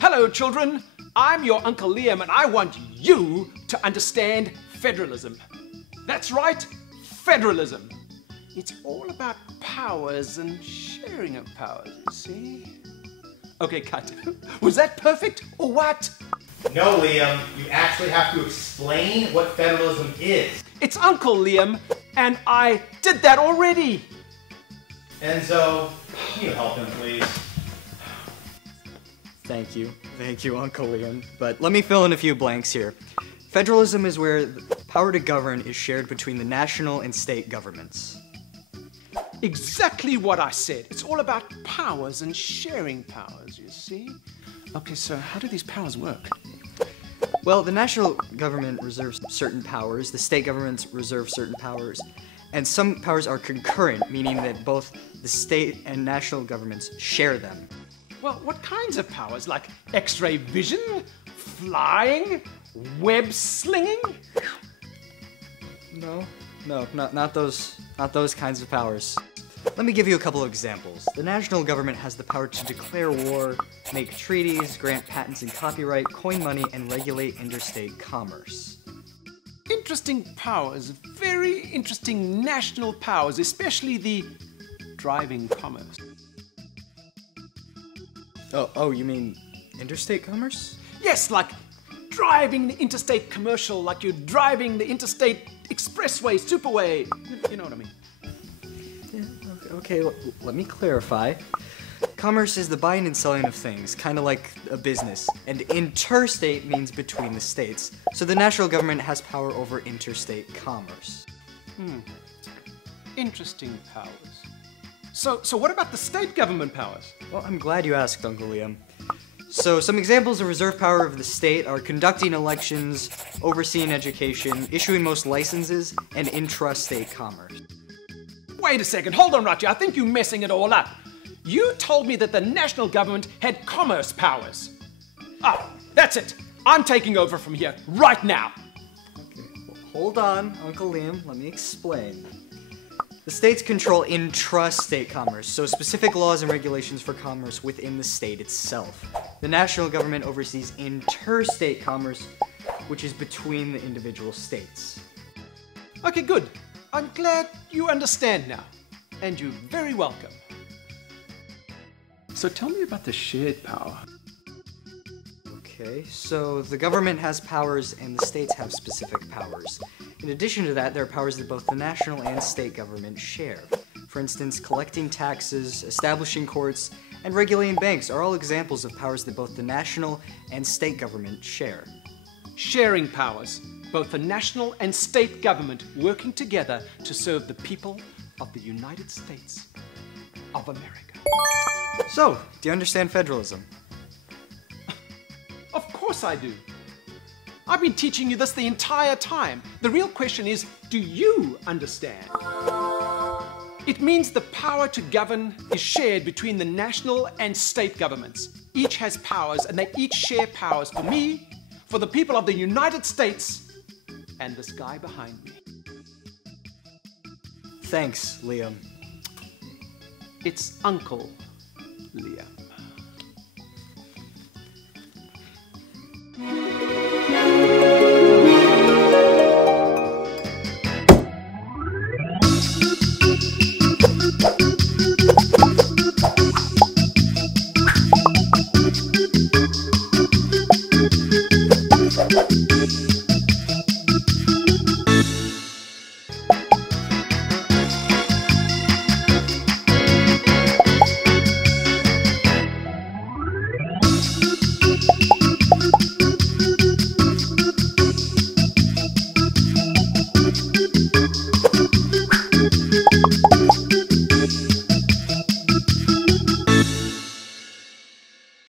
Hello, children. I'm your Uncle Liam, and I want you to understand federalism. That's right, federalism. It's all about powers and sharing of powers, you see? Okay, cut. Was that perfect, or what? No, Liam. You actually have to explain what federalism is. It's Uncle Liam, and I did that already. Enzo, can you help him, please? Thank you, Uncle Liam. But let me fill in a few blanks here. Federalism is where the power to govern is shared between the national and state governments. Exactly what I said. It's all about powers and sharing powers, you see? Okay, so how do these powers work? Well, the national government reserves certain powers, the state governments reserve certain powers, and some powers are concurrent, meaning that both the state and national governments share them. Well, what kinds of powers? Like X-ray vision? Flying? Web slinging? No, not those kinds of powers. Let me give you a couple of examples. The national government has the power to declare war, make treaties, grant patents and copyright, coin money, and regulate interstate commerce. Interesting powers, very interesting national powers, especially the driving commerce. Oh, you mean interstate commerce? Yes, like driving the interstate commercial, like you're driving the interstate expressway, superway. You know what I mean? Yeah, okay, let me clarify. Commerce is the buying and selling of things, kind of like a business. And interstate means between the states. So the national government has power over interstate commerce. Interesting powers. So what about the state government powers? Well, I'm glad you asked, Uncle Liam. So some examples of reserve power of the state are conducting elections, overseeing education, issuing most licenses, and intrastate commerce. Wait a second, hold on, Rachi, I think you're messing it all up. You told me that the national government had commerce powers. Ah, that's it. I'm taking over from here, right now. Okay, well, hold on, Uncle Liam, let me explain. The states control intrastate commerce, so specific laws and regulations for commerce within the state itself. The national government oversees interstate commerce, which is between the individual states. Okay, good. I'm glad you understand now, and you're very welcome. So tell me about the shared power. Okay, so the government has powers and the states have specific powers. In addition to that, there are powers that both the national and state government share. For instance, collecting taxes, establishing courts, and regulating banks are all examples of powers that both the national and state government share. Sharing powers, both the national and state government working together to serve the people of the United States of America. So, do you understand federalism? Of course I do. I've been teaching you this the entire time. The real question is, do you understand? It means the power to govern is shared between the national and state governments. Each has powers, and they each share powers for me, for the people of the United States, and this guy behind me. Thanks, Liam. It's Uncle Liam.